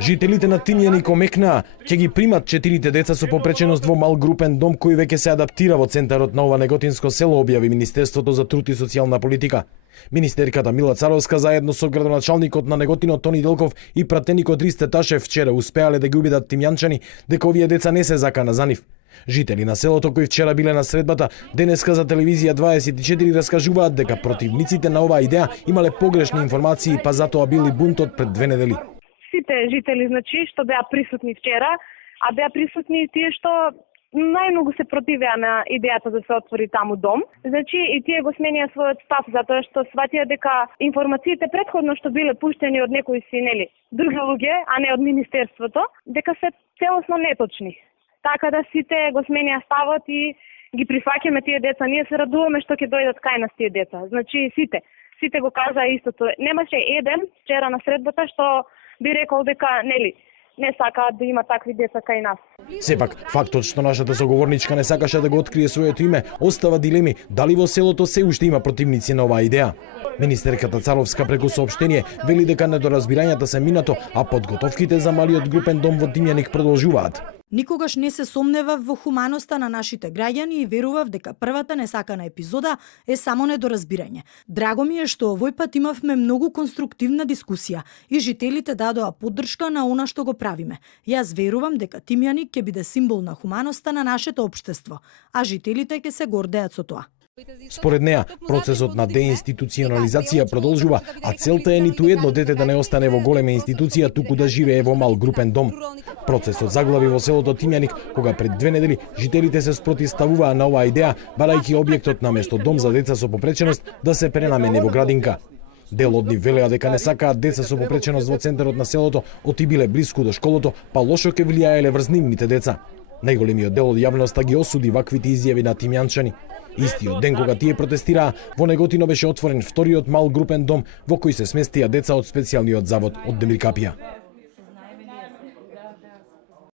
Жителите на Тимјаник омекнаа, ќе ги примат 4 деца со попреченост во мал групен дом кој веќе се адаптира во центарот на ова неготинско село, објави Министерството за труд и социјална политика. Министерката Мила Царовска заедно со градоначалникот на Неготино Тони Делков и пратеникот Ристе Ташев вчера успеале да ги убедат тимјанчани дека овие деца не се закана за нив. Жители на селото кои вчера биле на средбата, денеска за телевизија 24 раскажуваат дека противниците на оваа идеја имале погрешни информации, па затоа били бунтот пред 2 недели. Сите жители, што беа присутни вчера, а беа присутни и тие што најмногу се противеа на идејата да се отвори таму дом. И тие го сменија својот став затоа што сватија дека информациите претходно што биле пуштени од некои синели, други луѓе, а не од министерството, дека се целосно неточни. Така да сите го сменија ставот и ги прифаќаме тие деца. Ние се радуваме што ќе дојдат кај нас тие деца. Сите го кажаа истото. Немаше еден вчера на средбата што би рекол дека не сакаат да има такви деца кај нас. Сепак, фактот што нашата соговорничка не сакаше да го открие своето име, остава дилеми дали во селото се уште има противници на оваа идеја. Министерката Царовска преку соопштение вели дека недоразбирањата се минато, а подготовките за малиот групен дом во Тимјаник продолжуваат. Никогаш не се сомневав во хуманоста на нашите граѓани и верував дека првата несакана епизода е само недоразбирање. Драго ми е што овој пат имавме многу конструктивна дискусија и жителите дадоа поддршка на она што го правиме. Јас верувам дека Тимјаник ќе биде символ на хуманоста на нашето општество, а жителите ќе се гордеат со тоа. Според неа, процесот на деинституционализација продолжува, а целта е ниту едно дете да не остане во голема институција, туку да живее во мал групен дом. Процесот заглави во селото Тимјаник, кога пред 2 недели жителите се спротивставуваа на оваа идеја, барајќи објектот наместо дом за деца со попреченост да се пренамени во градинка. Дел од нив велеа дека не сакаат деца со попреченост во центарот на селото, оти биле блиску до школото, па лошо ке влијаеле врз нивните деца. Најголемиот дел од јавноста ги осуди ваквите изјави на тимјанчани. Истиот ден кога тие протестираа, во Неготино беше отворен вториот мал групен дом во кој се сместија деца од специјалниот завод од Демиркапија.